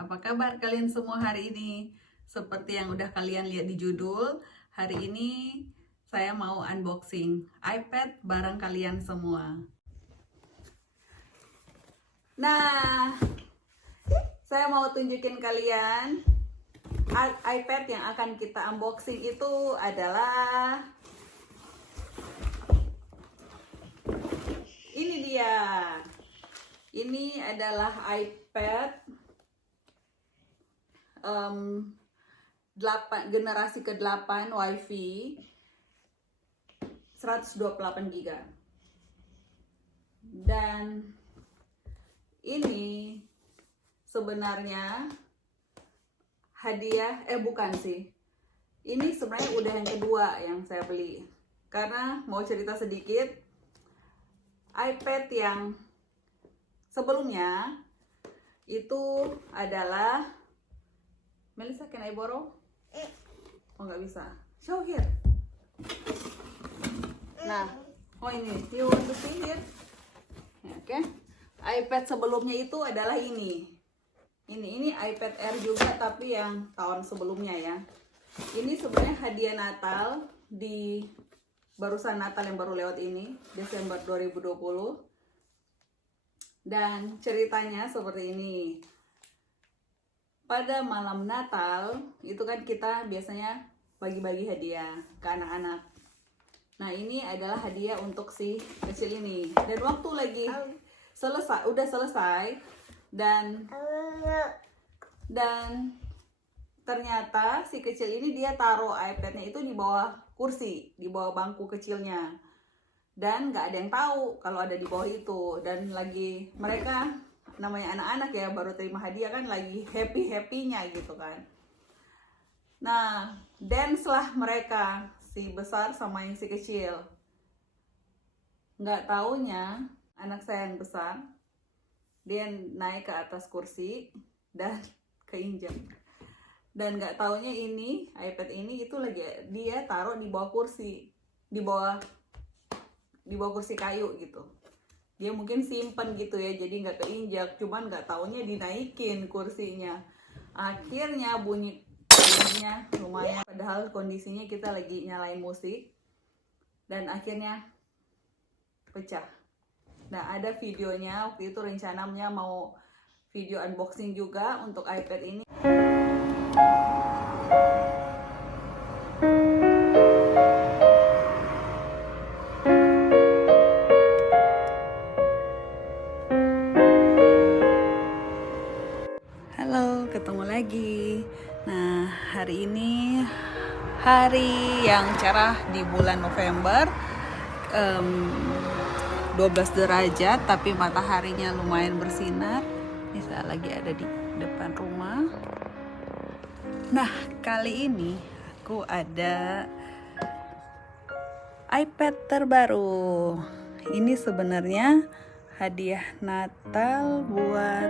Apa kabar kalian semua hari ini? Seperti yang udah kalian lihat di judul, hari ini saya mau unboxing iPad bareng kalian semua. Nah, saya mau tunjukin kalian iPad yang akan kita unboxing itu adalah ini dia. Ini adalah iPad generasi ke-8 WiFi 128 GB. Dan ini sebenarnya hadiah, bukan sih. Ini sebenarnya udah yang kedua yang saya beli. Karena mau cerita sedikit, iPad yang sebelumnya itu adalah Melissa, can I borrow? Oh, nggak bisa. Show here. Nah, oh ini, you want to see here? Oke. iPad sebelumnya itu adalah ini. Ini iPad Air juga, tapi yang tahun sebelumnya ya. Ini sebenarnya hadiah Natal di barusan Natal yang baru lewat ini, Desember 2020. Dan ceritanya seperti ini. Pada malam Natal, itu kan kita biasanya bagi-bagi hadiah ke anak-anak. Nah, ini adalah hadiah untuk si kecil ini. Dan waktu lagi udah selesai, dan ternyata si kecil ini dia taruh iPad-nya itu di bawah kursi, di bawah bangku kecilnya. Dan nggak ada yang tahu kalau ada di bawah itu. Dan lagi mereka, namanya anak-anak ya, baru terima hadiah kan, lagi happy-happynya gitu kan. Nah, dance lah mereka, si besar sama yang si kecil. Nggak taunya anak saya yang besar, dia naik ke atas kursi dan keinjak. Dan nggak taunya ini iPad ini itu lagi dia taruh di bawah kursi, di bawah kursi kayu gitu. Dia mungkin simpen gitu ya, jadi nggak keinjak, cuman nggak taunya dinaikin kursinya. Akhirnya bunyinya lumayan, padahal kondisinya kita lagi nyalain musik, dan akhirnya pecah. Nah, ada videonya, waktu itu rencananya mau video unboxing juga untuk iPad ini. Halo, ketemu lagi. Nah, hari ini hari yang cerah di bulan November, 12 derajat, tapi mataharinya lumayan bersinar. Ini saya lagi ada di depan rumah. Nah, kali ini aku ada iPad terbaru. Ini sebenarnya hadiah Natal buat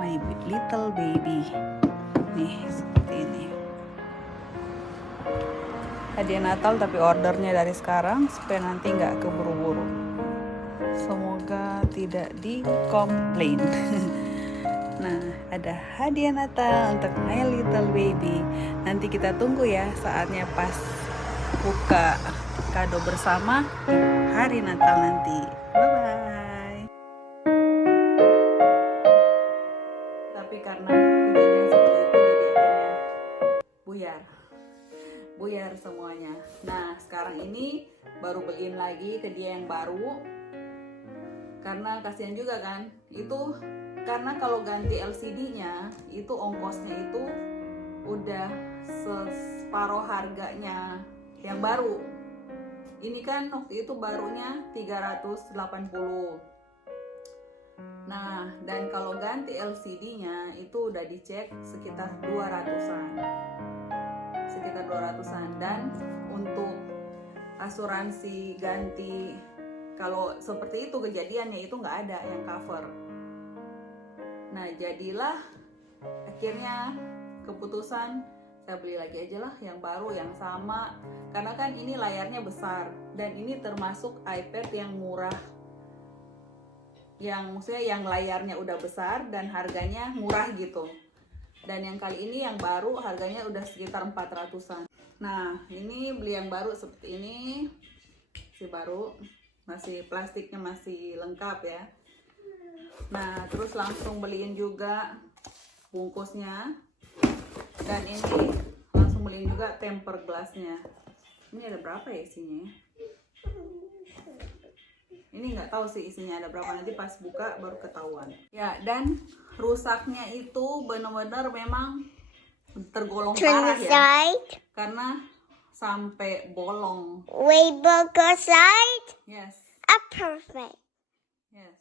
my little baby. Nih, seperti ini. Hadiah Natal tapi ordernya dari sekarang supaya nanti nggak keburu-buru. Semoga tidak dikomplain. Nah, ada hadiah Natal untuk my little baby. Nanti kita tunggu ya saatnya pas buka kado bersama di hari Natal nanti. Bye-bye. Tapi karena kejadian seperti itu, jadi akhirnya buyar semuanya. Nah, sekarang ini baru beliin lagi ke dia yang baru, karena kasihan juga kan. Itu karena kalau ganti LCD-nya itu ongkosnya itu udah separuh harganya yang baru. Ini kan waktu itu barunya 380. Nah, dan kalau ganti LCD-nya itu udah dicek sekitar 200-an. Dan untuk asuransi ganti, kalau seperti itu kejadiannya itu nggak ada yang cover. Nah, jadilah akhirnya keputusan saya beli lagi aja lah yang baru, yang sama, karena kan ini layarnya besar dan ini termasuk iPad yang murah, yang maksudnya yang layarnya udah besar dan harganya murah gitu. Dan yang kali ini yang baru harganya udah sekitar 400-an. Nah, ini beli yang baru seperti ini. Masih baru, masih plastiknya masih lengkap ya. Nah, terus langsung beliin juga bungkusnya. Dan ini langsung beliin juga temper glassnya. Ini ada berapa ya isinya? Ini nggak tahu sih isinya ada berapa, nanti pas buka baru ketahuan. Ya, dan rusaknya itu benar-benar memang tergolong parah ya. Karena sampai bolong. Rainbow side. Yes. Perfect. Yes.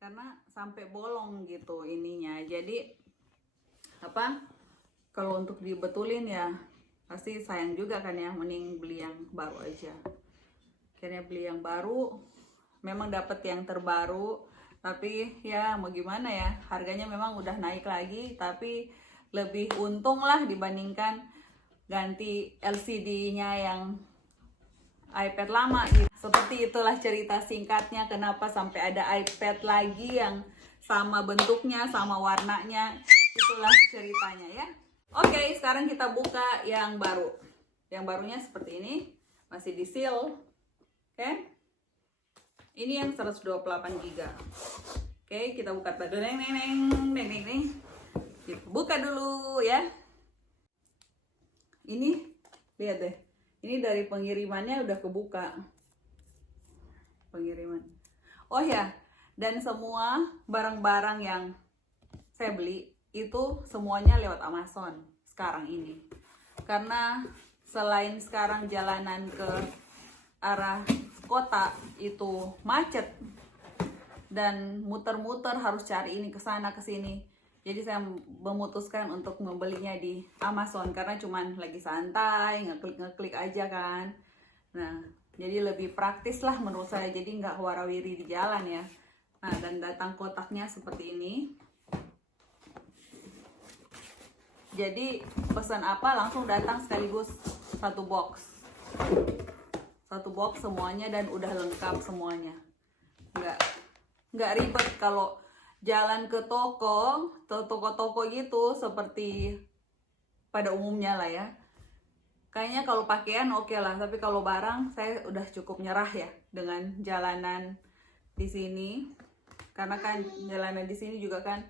Karena sampai bolong gitu ininya. Jadi apa? Kalau untuk dibetulin ya pasti sayang juga kan ya, mending beli yang baru aja. Akhirnya beli yang baru, memang dapat yang terbaru, tapi ya mau gimana ya, harganya memang udah naik lagi, tapi lebih untung lah dibandingkan ganti LCD-nya yang iPad lama gitu. Seperti itulah cerita singkatnya kenapa sampai ada iPad lagi yang sama bentuknya, sama warnanya. Itulah ceritanya ya. Oke, sekarang kita buka yang baru. Yang barunya seperti ini, masih di seal. Oke, ini yang 128 GB. Oke, kita buka dulu. Kita buka dulu ya. Ini lihat deh, ini dari pengirimannya udah kebuka. Pengiriman. Oh ya, dan semua barang-barang yang saya beli itu semuanya lewat Amazon sekarang ini. Karena selain sekarang jalanan ke arah kota itu macet dan muter-muter harus cari ini ke sana ke sini. Jadi saya memutuskan untuk membelinya di Amazon karena cuman lagi santai, ngeklik aja kan. Nah, jadi lebih praktis lah menurut saya, jadi nggak warawiri di jalan ya. Nah, dan datang kotaknya seperti ini. Jadi pesan apa langsung datang sekaligus satu box. Satu box semuanya dan udah lengkap semuanya. Nggak ribet kalau jalan ke toko-toko gitu seperti pada umumnya lah ya. Kayaknya kalau pakaian oke lah, tapi kalau barang saya udah cukup nyerah ya dengan jalanan di sini. Karena kan jalanan di sini juga kan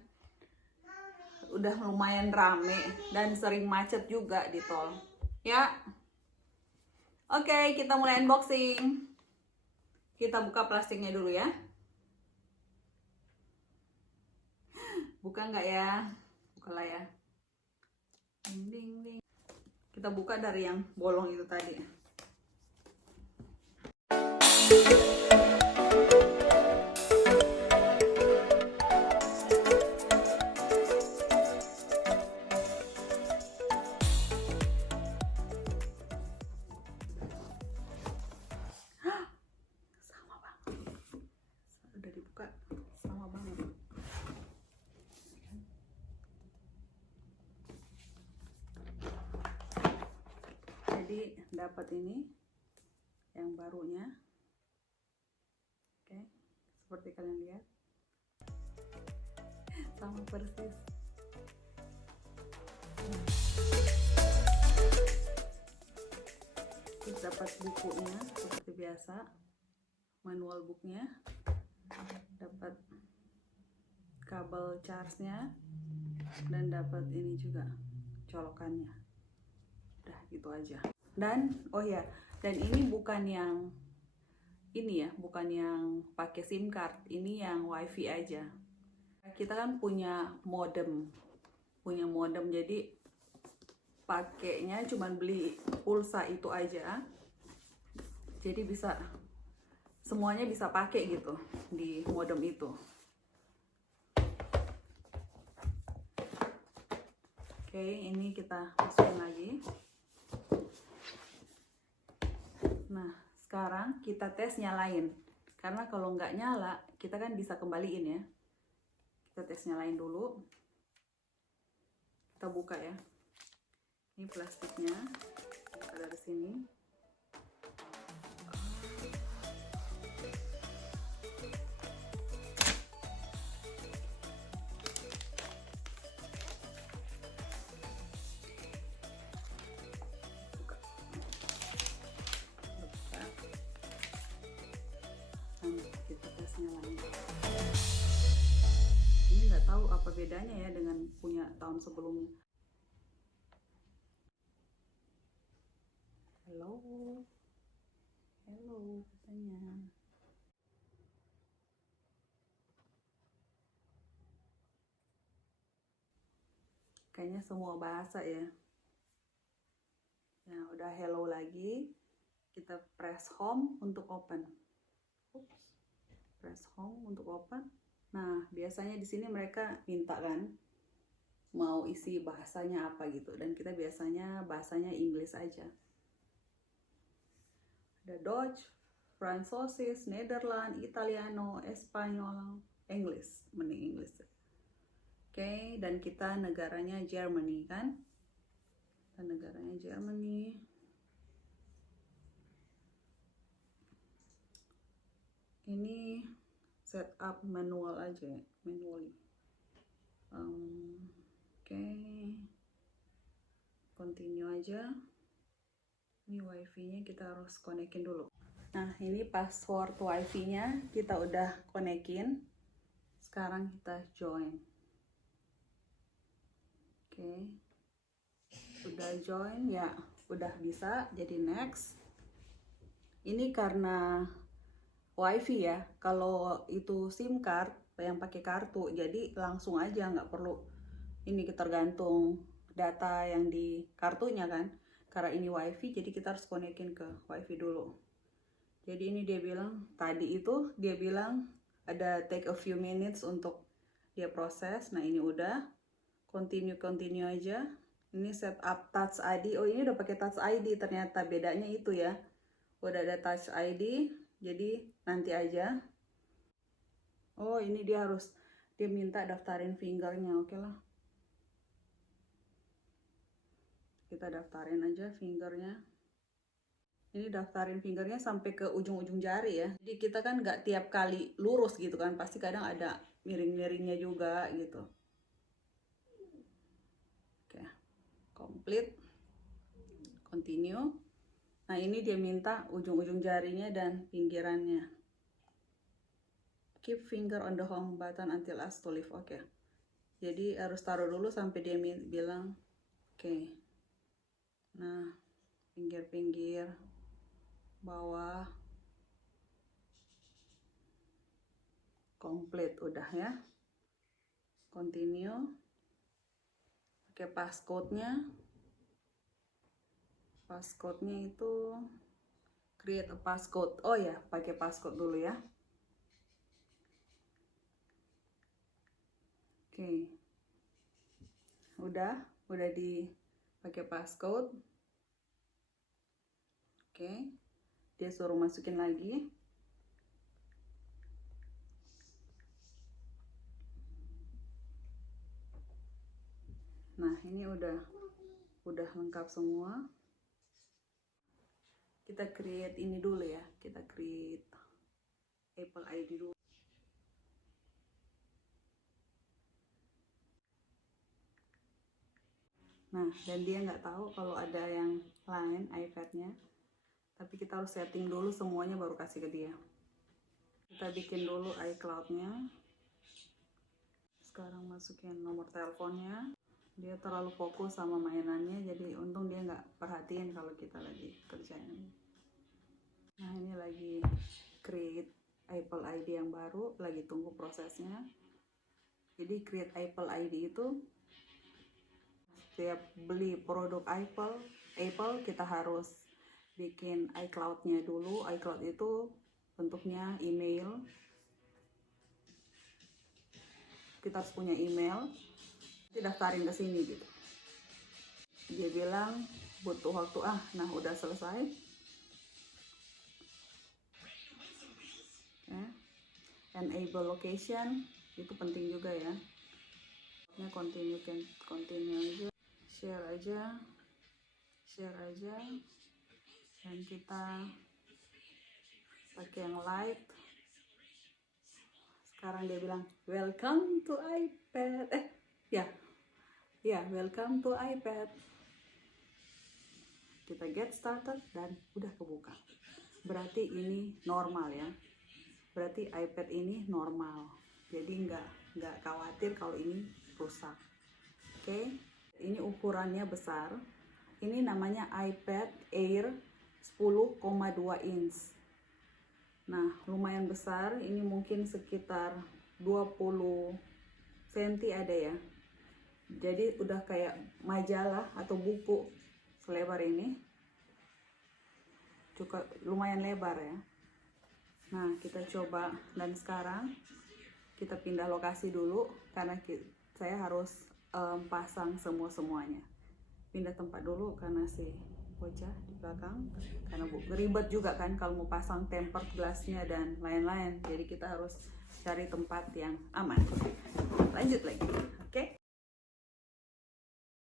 udah lumayan rame dan sering macet juga di tol. Ya. Oke, kita mulai unboxing. Kita buka plastiknya dulu ya. Buka nggak ya? Bukalah ya. Ding ding ding. Kita buka dari yang bolong itu tadi. Sama banget. Udah dibuka, sama banget. Jadi dapat ini yang barunya. Oke, seperti kalian lihat sama persis. Terus dapat bukunya seperti biasa, manual booknya, dapat kabel charge-nya, dan dapat ini juga colokannya. Udah gitu aja. Dan oh ya, dan ini bukan yang ini ya, bukan yang pakai SIM card, ini yang WiFi aja. Kita kan punya modem, jadi pakainya cuman beli pulsa itu aja. Jadi bisa semuanya bisa pakai gitu di modem itu. Oke, ini kita masukin lagi. Nah, sekarang kita tes nyalain. Karena kalau nggak nyala, kita kan bisa kembaliin ya. Kita tes nyalain dulu. Kita buka ya. Ini plastiknya. Ada di sini. bedanya ya dengan punya tahun sebelumnya. Hello katanya. Kayaknya semua bahasa ya. Nah, udah hello lagi. Kita press home untuk open. Press home untuk open. Nah, biasanya di sini mereka minta kan mau isi bahasanya apa gitu, dan kita biasanya bahasanya Inggris aja. Ada Dutch, Fransosis, Nederland, Italiano, Espanyol, English, mending English. Oke, dan kita negaranya Germany kan? Kita negaranya Germany. Ini setup manual aja ya, manually. Oke, continue aja. Ini wifi-nya kita harus konekin dulu. Nah, ini password wifi-nya kita udah konekin. Sekarang kita join. Oke, udah join ya, udah bisa. Jadi next. Ini karena wifi ya, kalau itu SIM card yang pakai kartu, jadi langsung aja, nggak perlu ini tergantung data yang di kartunya kan. Karena ini wifi, jadi kita harus konekin ke wifi dulu. Jadi ini dia bilang, tadi itu dia bilang ada take a few minutes untuk dia proses. Nah ini udah, continue aja. Ini setup touch ID. Oh ini udah pakai touch ID, ternyata bedanya itu ya. Udah ada touch ID, jadi nanti aja. Oh ini dia minta daftarin fingernya. Oke lah, kita daftarin aja fingernya. Ini daftarin fingernya sampai ke ujung-ujung jari ya. Jadi kita kan nggak tiap kali lurus gitu kan, pasti kadang ada miring-miringnya juga gitu. Oke, complete, continue. Nah ini dia minta ujung-ujung jarinya dan pinggirannya. Keep finger on the home button until asked to leave. Oke. Jadi harus taruh dulu sampai dia bilang oke. Nah, pinggir-pinggir bawah. Complete udah ya. Continue. Pakai passcode-nya. Passcode-nya itu create a passcode. Oh ya, pakai passcode dulu ya. Oke. Udah dipakai passcode. Oke. Dia suruh masukin lagi. Nah, ini udah lengkap semua. Kita create ini dulu ya. Kita create Apple ID dulu. Nah, dan dia nggak tahu kalau ada yang lain iPad-nya. Tapi kita harus setting dulu semuanya baru kasih ke dia. Kita bikin dulu iCloud-nya. Sekarang masukin nomor teleponnya. Dia terlalu fokus sama mainannya, jadi untung dia nggak perhatiin kalau kita lagi kerjain. Nah ini lagi create Apple ID yang baru, lagi tunggu prosesnya. Jadi create Apple ID itu setiap beli produk Apple kita harus bikin iCloud-nya dulu. iCloud itu bentuknya email. Kita harus punya email. Daftarin ke sini gitu. Dia bilang butuh waktu. Nah udah selesai. Enable location itu penting juga ya. Continue aja. Share aja. Dan kita pakai yang light. Sekarang dia bilang welcome to iPad. Welcome to iPad. Kita get started dan udah kebuka. Berarti ini normal ya. Berarti iPad ini normal. Jadi nggak khawatir kalau ini rusak. Oke, ini ukurannya besar. Ini namanya iPad Air 10,2 inch. Nah, lumayan besar. Ini mungkin sekitar 20 cm ada ya. Jadi udah kayak majalah atau buku selebar ini. Juga lumayan lebar ya. Nah, kita coba, dan sekarang kita pindah lokasi dulu karena saya harus pasang semuanya. Pindah tempat dulu karena si bocah di belakang, karena ribet juga kan kalau mau pasang tempered glassnya dan lain-lain. Jadi kita harus cari tempat yang aman. Lanjut lagi.